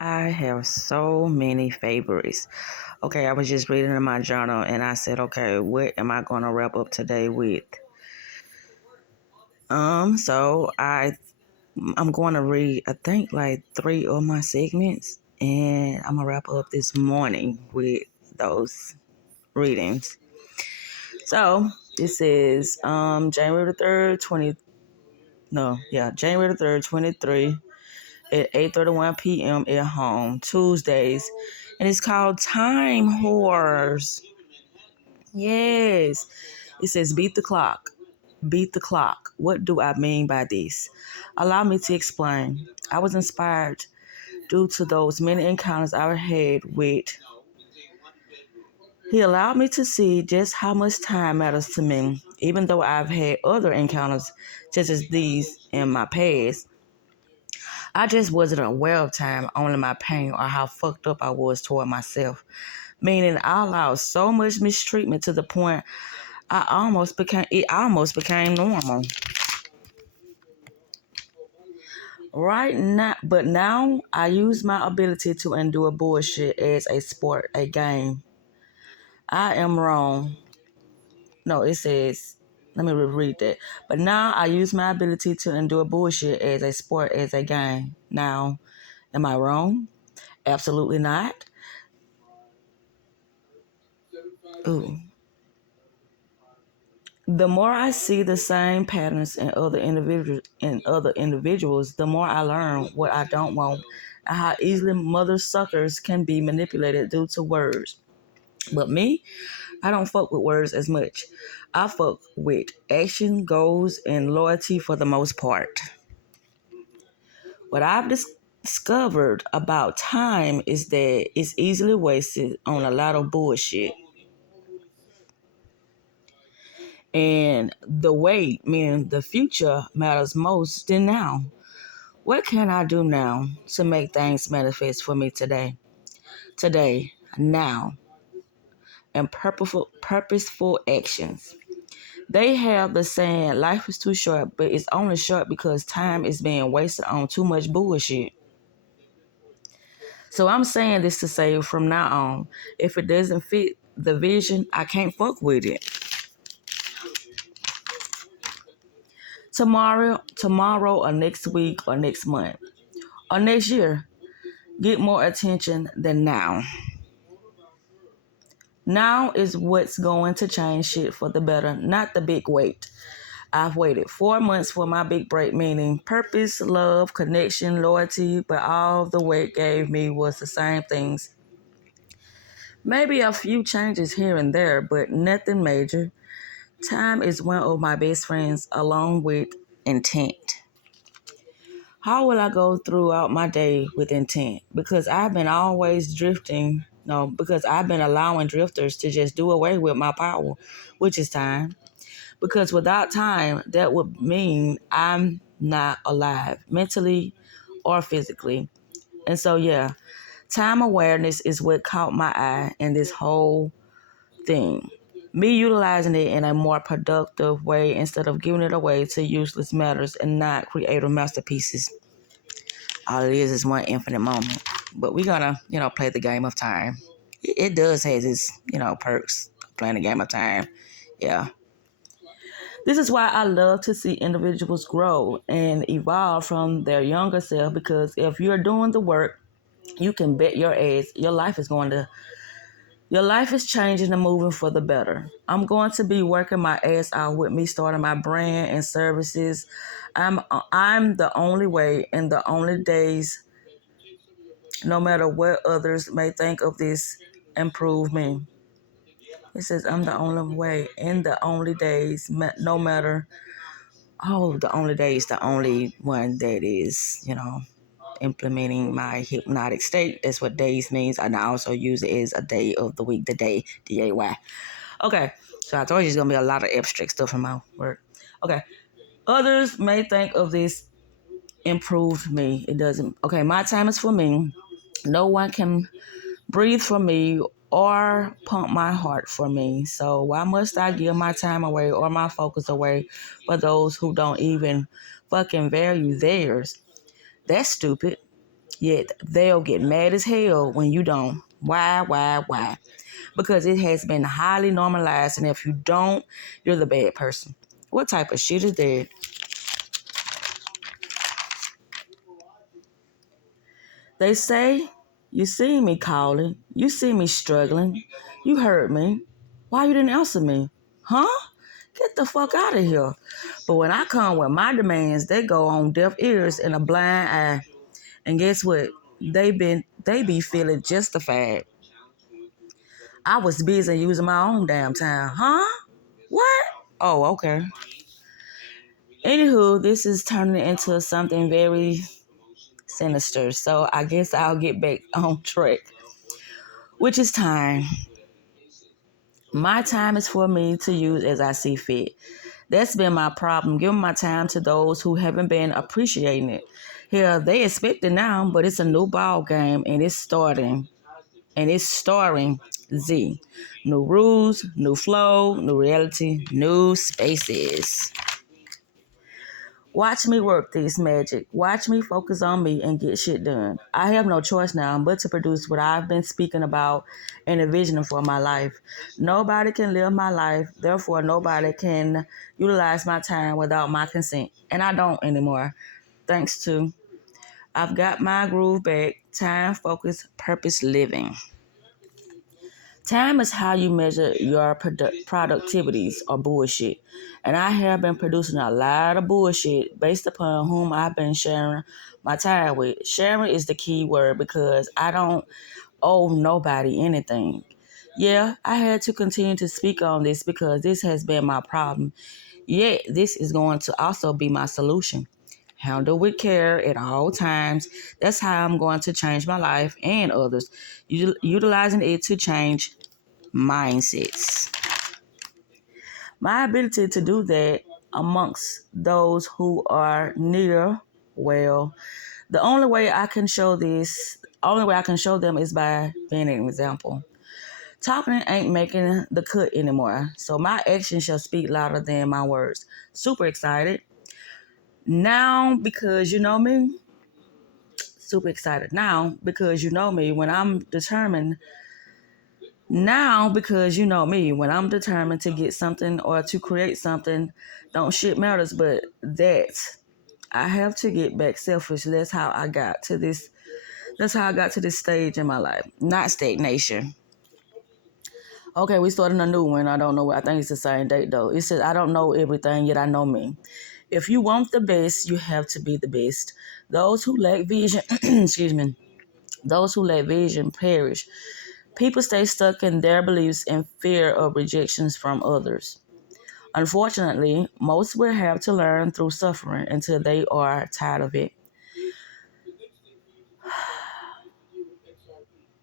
I have so many favorites. Okay, I was just reading in my journal and I said, okay, what am I going to wrap up today with? So I'm going to read, I think, like 3 of my segments, and I'm going to wrap up this morning with those readings. So this is January the 3rd, January the 3rd, 23 at 8:31 p.m. at home, Tuesdays. And it's called Time Whores. Yes. It says beat the clock. Beat the clock. What do I mean by this? Allow me to explain. I was inspired due to those many encounters I had with. He allowed me to see just how much time matters to me, even though I've had other encounters such as these in my past. I just wasn't aware of time, only my pain or how fucked up I was toward myself. Meaning I allowed so much mistreatment to the point it almost became normal. Right now, but now I use my ability to endure bullshit as a sport, a game. I am wrong. No, it says, let me reread that. But now I use my ability to endure bullshit as a sport, as a game. Now, am I wrong? Absolutely not. Ooh. The more I see the same patterns in other individuals, the more I learn what I don't want and how easily mother suckers can be manipulated due to words. But me, I don't fuck with words as much. I fuck with action, goals, and loyalty for the most part. What I've discovered about time is that it's easily wasted on a lot of bullshit. And the wait, meaning the future, matters most than now. What can I do now to make things manifest for me today? Today, now, and purposeful actions. They have the saying, life is too short, but it's only short because time is being wasted on too much bullshit. So I'm saying this to say from now on, if it doesn't fit the vision, I can't fuck with it. Tomorrow or next week or next month or next year, get more attention than now. Now is what's going to change shit for the better, not the big wait. I've waited 4 months for my big break, meaning purpose, love, connection, loyalty, but all the wait gave me was the same things. Maybe a few changes here and there, but nothing major. Time is one of my best friends, along with intent. How will I go throughout my day with intent? Because I've been always drifting. No, because I've been allowing drifters to just do away with my power, which is time. Because without time, that would mean I'm not alive, mentally or physically. And so, yeah, time awareness is what caught my eye in this whole thing. Me utilizing it in a more productive way instead of giving it away to useless matters and not creative masterpieces. All it is one infinite moment. But we're gonna, play the game of time. It does have its, perks, playing the game of time. Yeah. This is why I love to see individuals grow and evolve from their younger self, because if you're doing the work, you can bet your ass your life is changing and moving for the better. I'm going to be working my ass out with me starting my brand and services. I'm the only way and the only days, no matter what others may think of this, improve me. It says I'm the only way in the only days, no matter the only days, the only one that is, implementing my hypnotic state. That's what days means. And I also use it as a day of the week, the day, D-A-Y. Okay, so I told you it's going to be a lot of abstract stuff in my work. Okay, others may think of this improved me. It doesn't. Okay, my time is for me. No one can breathe for me or pump my heart for me. So why must I give my time away or my focus away for those who don't even fucking value theirs? That's stupid. Yet they'll get mad as hell when you don't. Why? Because it has been highly normalized, and if you don't, you're the bad person. What type of shit is that? They say, you see me calling, you see me struggling, you heard me. Why you didn't answer me? Huh? Get the fuck out of here. But when I come with my demands, they go on deaf ears and a blind eye. And guess what? They be feeling justified. I was busy using my own damn time. Huh? What? Oh, okay. Anywho, this is turning into something very sinister. So I guess I'll get back on track, which is time. My time is for me to use as I see fit. That's been my problem, giving my time to those who haven't been appreciating it. Hell, they expect it now, but it's a new ball game and it's starting. And it's starring Z. New rules, new flow, new reality, new spaces. Watch me work this magic. Watch me focus on me and get shit done. I have no choice now but to produce what I've been speaking about and envisioning for my life. Nobody can live my life, therefore nobody can utilize my time without my consent. And I don't anymore. Thanks to I've got my groove back. Time, focus, purpose, living. Time is how you measure your productivities or bullshit. And I have been producing a lot of bullshit based upon whom I've been sharing my time with. Sharing is the key word because I don't owe nobody anything. Yeah, I had to continue to speak on this because this has been my problem. Yet, this is going to also be my solution. Handle with care at all times. That's how I'm going to change my life and others. Utilizing it to change mindsets. My ability to do that amongst those who are near, well, the only way I can show them is by being an example. Talking ain't making the cut anymore, so my actions shall speak louder than my words. Super excited. Now, because you know me, super excited. Now, because you know me, when I'm determined Now, because you know me, when I'm determined to get something or to create something, don't shit matters, but that I have to get back selfish. That's how I got to this. That's how I got to this stage in my life. Not stagnation. Okay, we starting a new one. I don't know. I think it's the same date though. It says, I don't know everything, yet I know me. If you want the best, you have to be the best. Those who lack vision, excuse me, those who lack vision perish. People stay stuck in their beliefs and fear of rejections from others. Unfortunately, most will have to learn through suffering until they are tired of it.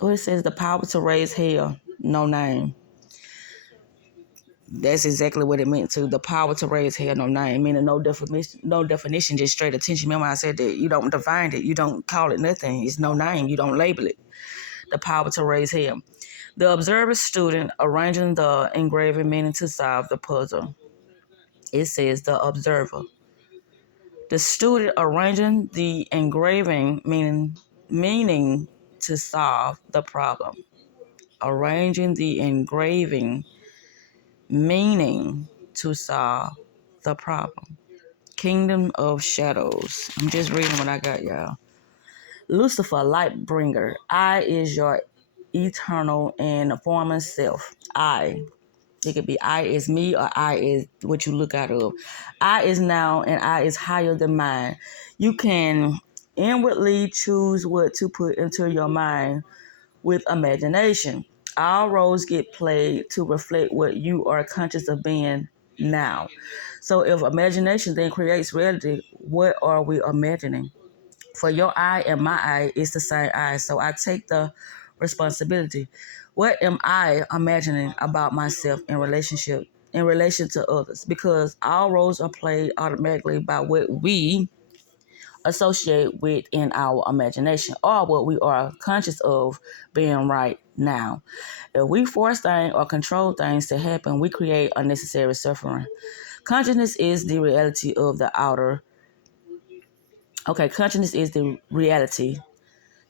Well, it says the power to raise hell, no name. That's exactly what it meant to the power to raise hell, no name, meaning no definition, just straight attention. Remember I said that you don't define it, you don't call it nothing. It's no name, you don't label it. The power to raise hell. The observer student arranging the engraving meaning to solve the puzzle. It says the observer. The student arranging the engraving meaning to solve the problem. Arranging the engraving meaning to solve the problem. Kingdom of Shadows. I'm just reading what I got, y'all. Lucifer, light bringer. I is your eternal and former self. It could be I is me or I is what you look out of. I is now and I is higher than mine. You can inwardly choose what to put into your mind with imagination. All roles get played to reflect what you are conscious of being now. So if imagination then creates reality, what are we imagining? For your I and my I is the same I. So I take the responsibility. What am I imagining about myself in relation to others? Because all roles are played automatically by what we associate with in our imagination or what we are conscious of being right now. If we force things or control things to happen, we create unnecessary suffering. Consciousness is the reality of the outer. Okay, consciousness is the reality.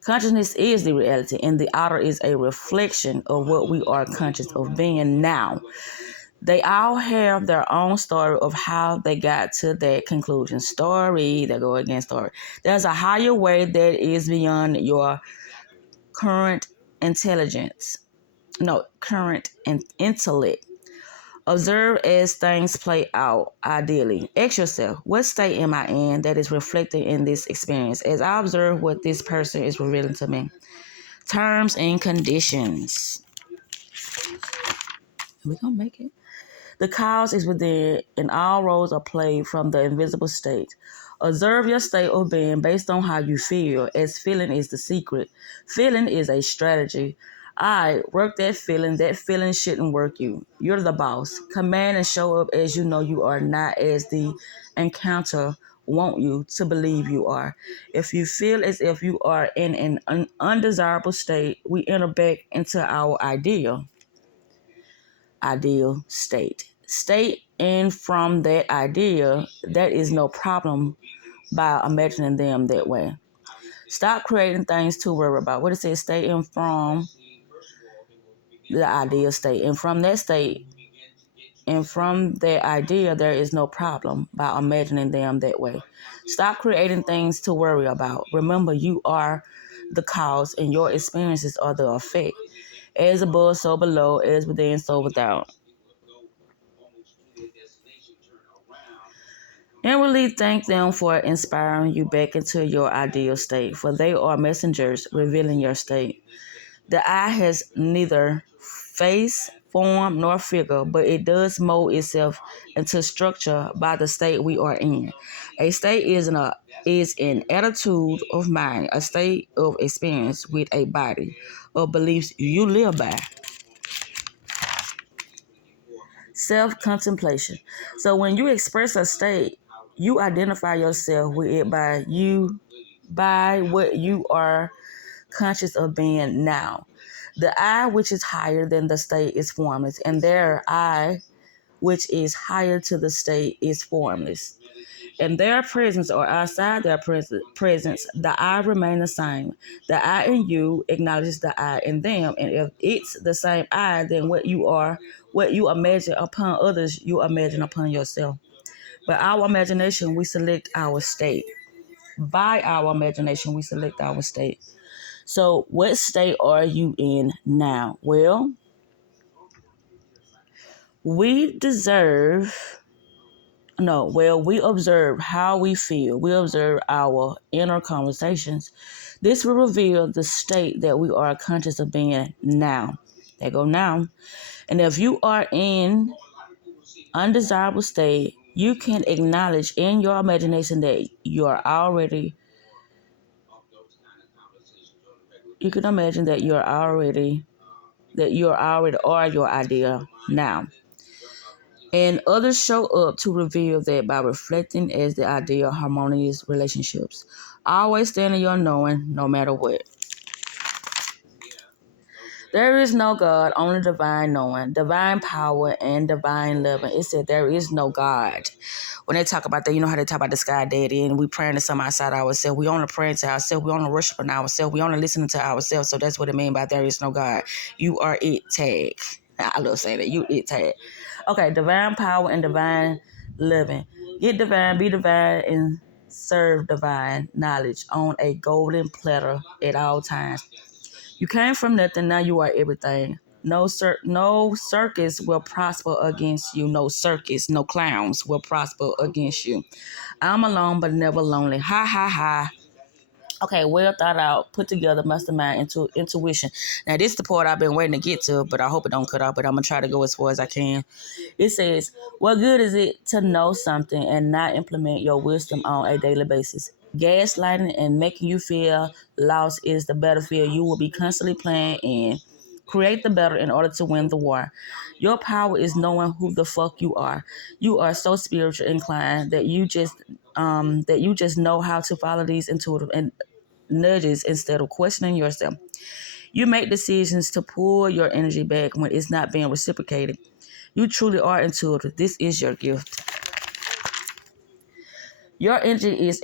Consciousness is the reality, and the outer is a reflection of what we are conscious of being now. They all have their own story of how they got to that conclusion. Story that go against story. There's a higher way that is beyond your current intelligence. No, current intellect. Observe as things play out, ideally. Ask yourself, what state am I in that is reflected in this experience as I observe what this person is revealing to me? Terms and conditions. Are we going to make it? The cause is within, and all roles are played from the invisible state. Observe your state of being based on how you feel, as feeling is the secret. Feeling is a strategy. I work that feeling. That feeling shouldn't work you. You're the boss. Command and show up as you know you are, not as the encounter want you to believe you are. If you feel as if you are in an undesirable state, we enter back into our ideal state. State and from that idea, that is no problem by imagining them that way. Stop creating things to worry about. What it says, stay in from the ideal state. And from that state, and from that idea, there is no problem by imagining them that way. Stop creating things to worry about. Remember, you are the cause and your experiences are the effect. As above, so below, as within, so without. Inwardly thank them for inspiring you back into your ideal state, for they are messengers revealing your state. The eye has neither face, form, nor figure, but it does mold itself into structure by the state we are in. A state is an attitude of mind, a state of experience with a body of beliefs you live by. Self-contemplation. So when you express a state, you identify yourself with it by what you are conscious of being now. The I, which is higher than the state, is formless, and their I, which is higher to the state, is formless. In their presence or outside their presence, the I remain the same. The I in you acknowledges the I in them, and if it's the same I, then what you imagine upon others, you imagine upon yourself. By our imagination, we select our state. By our imagination, we select our state. So, what state are you in now? Well, we observe how we feel. We observe our inner conversations. This will reveal the state that we are conscious of being now. There go now. And if you are in undesirable state, you can acknowledge in your imagination that you can imagine that you're already are your idea now. And others show up to reveal that by reflecting as the ideal harmonious relationships. Always stand in your knowing, no matter what. There is no God, only divine knowing, divine power, and divine loving. It said there is no God. When they talk about that, you know how they talk about the sky daddy and we praying to some outside ourselves. We only praying to ourselves. We only worshiping ourselves. We only listening to ourselves. So that's what it means by there is no God. You are it tag. I love saying that. You it tag. Okay, divine power and divine living. Get divine, be divine, and serve divine knowledge on a golden platter at all times. You came from nothing, now you are everything. No circus will prosper against you. No circus, no clowns will prosper against you. I'm alone but never lonely. Ha ha ha. Okay, well thought out, put together, mastermind, intuition. Now this is the part I've been waiting to get to, but I hope it don't cut off, but I'm going to try to go as far as I can. It says, what good is it to know something and not implement your wisdom on a daily basis? Gaslighting and making you feel lost is the battlefield you will be constantly playing in. Create the battle in order to win the war. Your power is knowing who the fuck you are. You are so spiritual inclined that you just know how to follow these intuitive and nudges instead of questioning yourself. You make decisions to pull your energy back when it's not being reciprocated. You truly are intuitive. This is your gift. Your energy is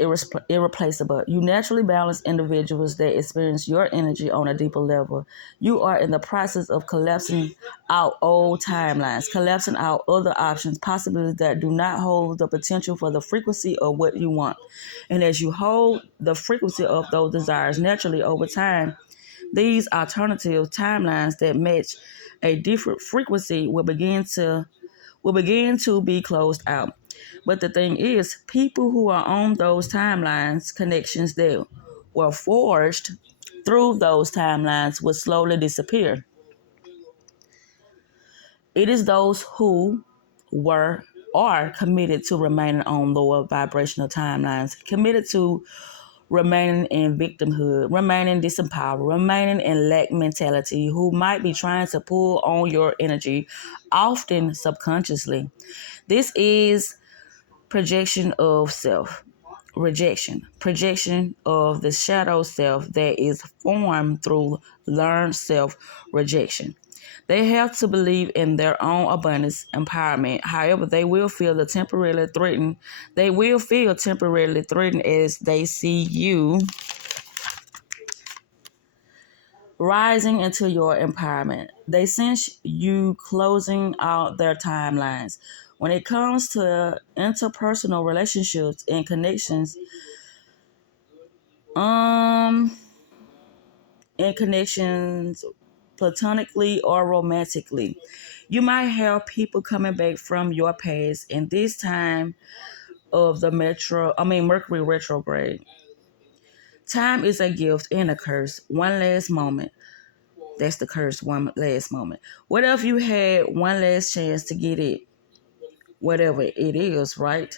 irreplaceable. You naturally balance individuals that experience your energy on a deeper level. You are in the process of collapsing out old timelines, collapsing out other options, possibilities that do not hold the potential for the frequency of what you want. And as you hold the frequency of those desires naturally over time, these alternative timelines that match a different frequency will begin to be closed out. But the thing is, people who are on those timelines, connections that were forged through those timelines will slowly disappear. It is those who were are committed to remaining on lower vibrational timelines, committed to remaining in victimhood, remaining disempowered, remaining in lack mentality, who might be trying to pull on your energy, often subconsciously. This is projection of self, projection of the shadow self that is formed through learned self rejection. They have to believe in their own abundance, empowerment. However, They will feel temporarily threatened as they see you rising into your empowerment. They sense you closing out their timelines. When it comes to interpersonal relationships and connections, um, in connections platonically or romantically, you might have people coming back from your past in this time of the Mercury retrograde. Time is a gift and a curse. One last moment. That's the curse, one last moment. What if you had one last chance to get it, whatever it is, right?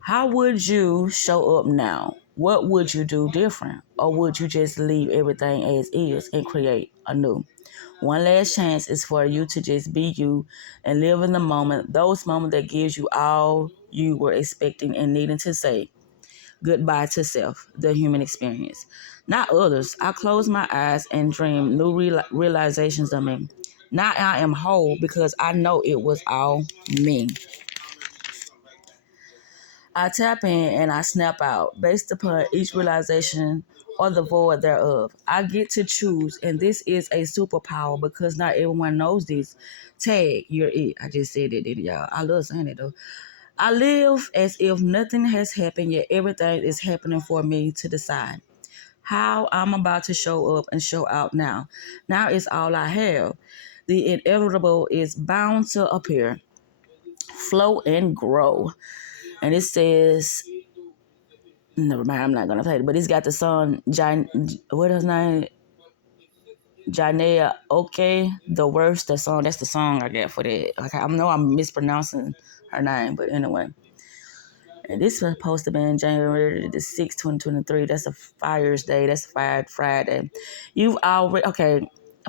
How would you show up now? What would you do different? Or would you just leave everything as is and create anew? One last chance is for you to just be you and live in the moment, those moments that gives you all you were expecting and needing to say. Goodbye to self, the human experience. Not others. I close my eyes and dream new realizations of me. Now I am whole because I know it was all me. I tap in and I snap out based upon each realization or the void thereof. I get to choose, and this is a superpower because not everyone knows this. Tag, you're it. I just said it, didn't y'all? I love saying it though. I live as if nothing has happened, yet everything is happening for me to decide how I'm about to show up and show out now. Now is all I have. The inevitable is bound to appear, flow, and grow. And it says, never mind, I'm not going to play it, but it's got the song, what is his name? Janea Okay, the worst, the song, that's the song I got for that. Okay, I know I'm mispronouncing her name, but anyway. And this was supposed to be in January the 6th, 2023. That's a Fire's Day. That's a Fire Friday.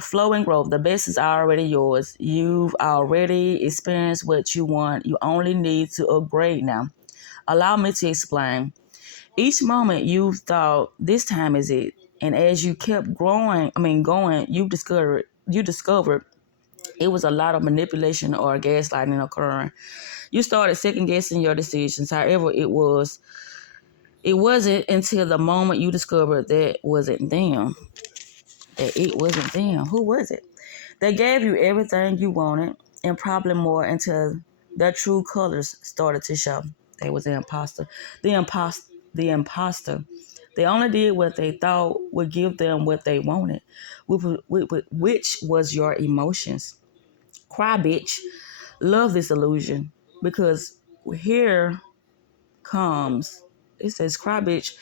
Flow and growth. The best is already yours. You've already experienced what you want. You only need to upgrade now. Allow me to explain. Each moment you thought, this time is it. And as you kept going, you discovered it was a lot of manipulation or gaslighting occurring. You started second guessing your decisions. However, it wasn't until the moment you discovered that wasn't them. That it wasn't them. Who was it? They gave you everything you wanted and probably more until their true colors started to show. They was the imposter. The imposter. They only did what they thought would give them what they wanted, which was your emotions. Cry, bitch. Love this illusion because here comes, it says, cry, bitch.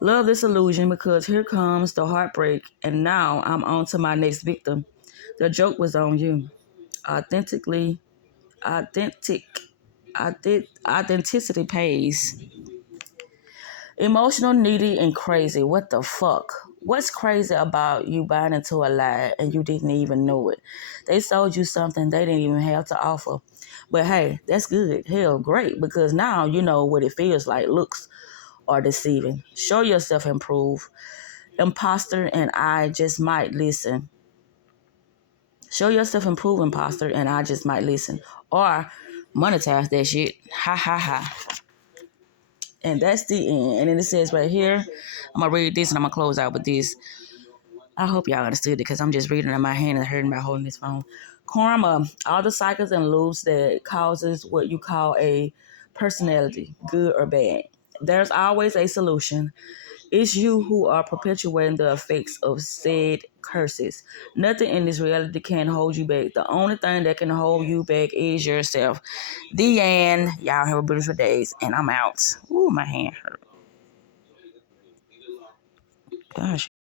Love this illusion because here comes the heartbreak, and now I'm on to my next victim. The joke was on you. Authentically, authenticity pays. Emotional, needy, and crazy. What the fuck? What's crazy about you buying into a lie and you didn't even know it? They sold you something they didn't even have to offer. But hey, that's good. Hell, great, because now you know what it feels like, looks are deceiving. Show yourself improve. Imposter and I just might listen. Show yourself improve, imposter, and I just might listen. Or monetize that shit. Ha ha ha. And that's the end. And then it says right here, I'm going to read this and I'm going to close out with this. I hope y'all understood it because I'm just reading it in my hand and hurting by holding this phone. Karma, all the cycles and loops that causes what you call a personality, good or bad. There's always a solution. It's you who are perpetuating the effects of said curses. Nothing in this reality can hold you back. The only thing that can hold you back is yourself. The end. Y'all have a beautiful days, and I'm out. Ooh, my hand hurt. Gosh.